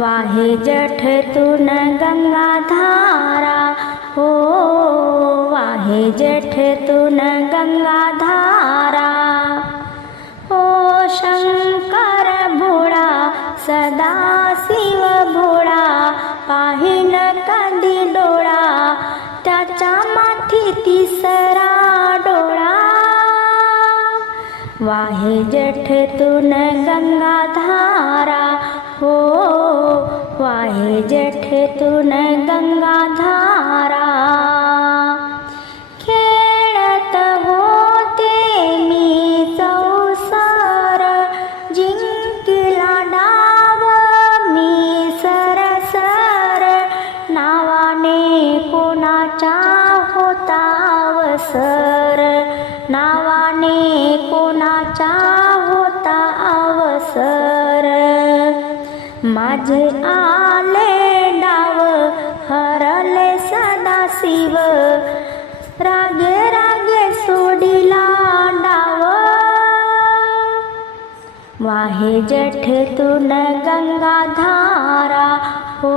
वाहे जठतून गंगाधारा हो वाहे जठतून गंगाधारा ओ शंकर भोळा सदा शिव भोळा पाहिन कधी डोळा त्याच्या माथी तिसरा डोळा. वाहे जठतून गंगाधारा हो जेठेतून गंगा गंगाधारा खेळत होते मी चौसार जिंकिला डाव मी सरसर. नावाने कोणाच्या होताव सर नावाने कोणाच्या होता अवसर? माझे आ शिव। रागे रङ्गे वाहे जठ तुन गंगा धारा। ओ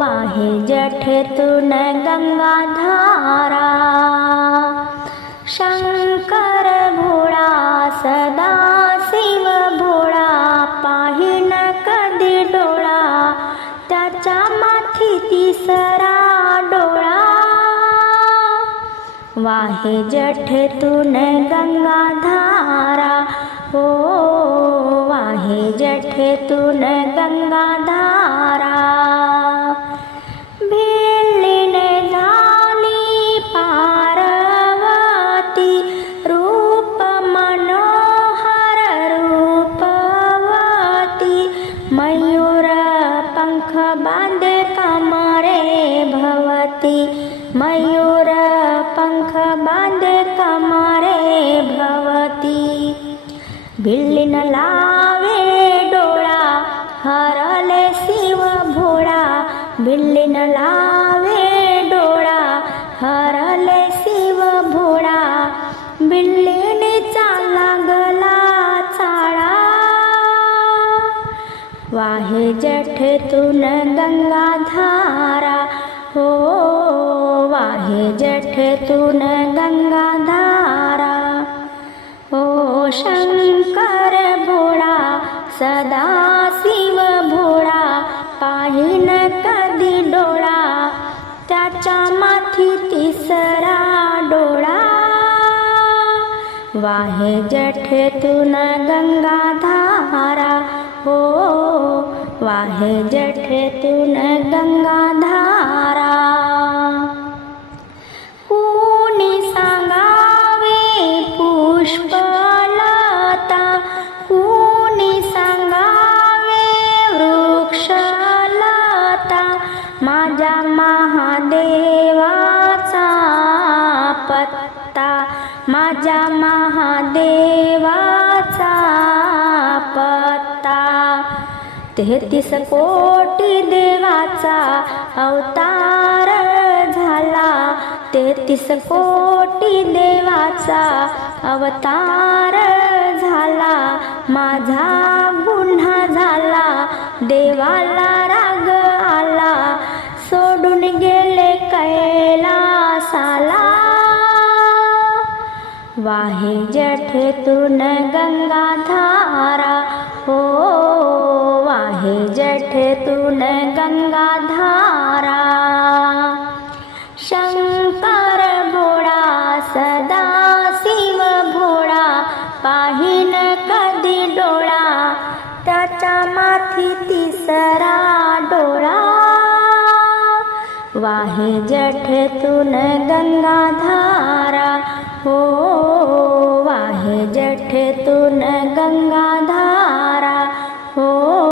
वाहे जठ तुन गंगा धारा। वाहे जठ तु न ग ग गङ्गा धारा। ओ जठ तु न गङ्गा धारा भिल्ली पारवती रूप मनोहररूपववती मयूर पङ्ख बन्ध कमरे भवति मयूर भवती। भिल्लीन लावे डोळा हरले शिव भोळा। भिल्लीन लावे डोळा हरले शिव भोळा। बिल्लीनीचा लागला चाळा। वाहे जठतून गंगाधारा हो वाहे जठतून गंगाधारा शंकर भोळा सदा शिव भोळा पाहिन कधी डोळा त्याच्या माथी तिसरा डोळा. वाहे जठेतून गंगा धारा हो वाहे जठेतून गंगा धारा महादेवाचा पत्ता. तेहतीस कोटी देवाचा अवतार झाला. तेहतीस कोटी देवाचा अवतार झाला. माझा गुन्हा झाला. देवाला वाहे जठतून गंगाधारा हो वाहे जठतून गंगाधारा शंकर भोळा सदा शिव भोळा पाहिन कधी डोळा त्याच्या माथी तिसरा डोळा। वाहे जठतून गंगाधारा हो वाहे जठतून गंगाधारा